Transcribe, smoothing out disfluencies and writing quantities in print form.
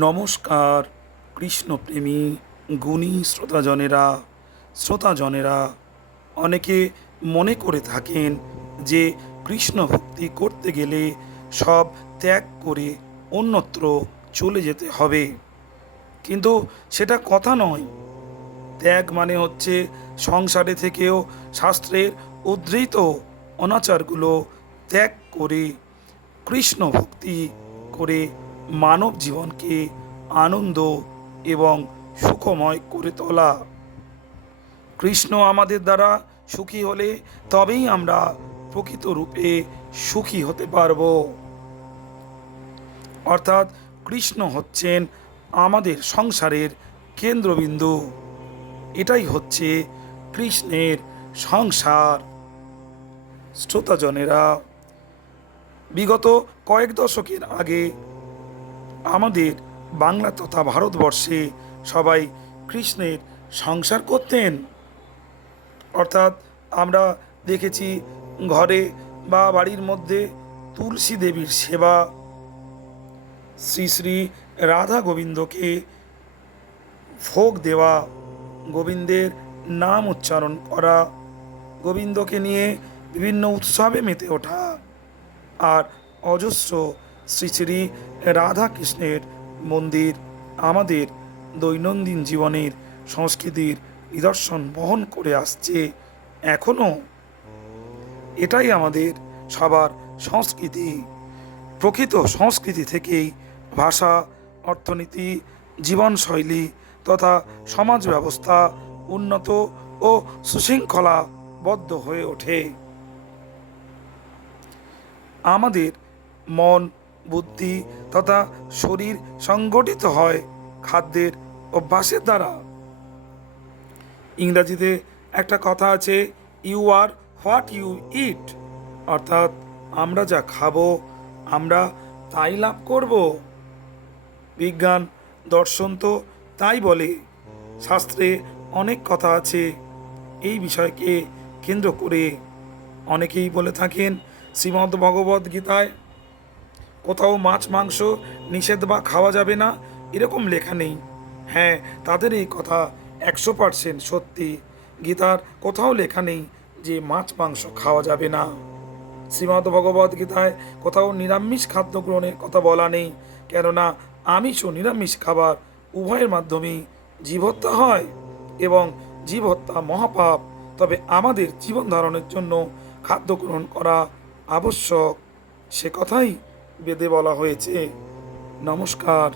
নমস্কার কৃষ্ণপ্রেমী গুণী শ্রোতাজনেরা অনেকে মনে করে থাকেন যে কৃষ্ণ ভক্তি করতে গেলে সব ত্যাগ করে অন্যত্র চলে যেতে হবে, কিন্তু সেটা কথা নয়। ত্যাগ মানে হচ্ছে সংসারে থেকেও শাস্ত্রের উদ্ধৃত অনাচারগুলো ত্যাগ করে কৃষ্ণ ভক্তি করে মানব জীবনকে আনন্দ এবং সুখময় করে তোলা। কৃষ্ণ আমাদের দ্বারা সুখী হলে তবেই আমরা প্রকৃত রূপে সুখী হতে পারব। অর্থাৎ কৃষ্ণ হচ্ছেন আমাদের সংসারের কেন্দ্রবিন্দু। এটাই হচ্ছে কৃষ্ণের সংসার। শ্রোতাজনেরা, বিগত কয়েক দশকের আগে আমাদের বাংলা তথা ভারতবর্ষে সবাই কৃষ্ণের সংসার করতেন। অর্থাৎ আমরা দেখেছি ঘরে বা বাড়ির মধ্যে তুলসী দেবীর সেবা, শ্রী শ্রী রাধা গোবিন্দকে ভোগ দেওয়া, গোবিন্দের নাম উচ্চারণ করা, গোবিন্দকে নিয়ে বিভিন্ন উৎসবে মেতে ওঠা, আর অজস্র শ্রী শ্রী রাধাকৃষ্ণের মন্দির আমাদের দৈনন্দিন জীবনের সংস্কৃতির নিদর্শন বহন করে আসছে এখনও। এটাই আমাদের সবার সংস্কৃতি। প্রকৃত সংস্কৃতি থেকেই ভাষা, অর্থনীতি, জীবনশৈলী তথা সমাজ ব্যবস্থা উন্নত ও সুশৃঙ্খলাবদ্ধ হয়ে ওঠে। আমাদের মন, বুদ্ধি তথা শরীর সংগঠিত হয় খাদ্যের অভ্যাসের দ্বারা। ইংরাজিতে একটা কথা আছে, ইউ আর হোয়াট ইউ ইট, অর্থাৎ আমরা যা খাবো আমরা তাই লাভ করব। বিজ্ঞান, দর্শন তো তাই বলে। শাস্ত্রে অনেক কথা আছে এই বিষয়কে কেন্দ্র করে। অনেকেই বলে থাকেন শ্রীমদ্ ভগবদ্ গীতায় কোথাও মাছ মাংস নিষেধ বা খাওয়া যাবে না এরকম লেখা নেই। হ্যাঁ, তাদের এই কথা 100% সত্যি। গীতার কোথাও লেখা নেই যে মাছ মাংস খাওয়া যাবে না। শ্রীমদ্ ভগবদ্ গীতায় কোথাও নিরামিষ খাদ্য গ্রহণের কথা বলা নেই, কেননা আমিষ ও নিরামিষ খাবার উভয়ের মাধ্যমেই জীবহত্যা হয় এবং জীবহত্যা মহাপাপ। তবে আমাদের জীবন ধারণের জন্য খাদ্য গ্রহণ করা আবশ্যক, সে কথাই বেদে বলা হয়েছে। নমস্কার।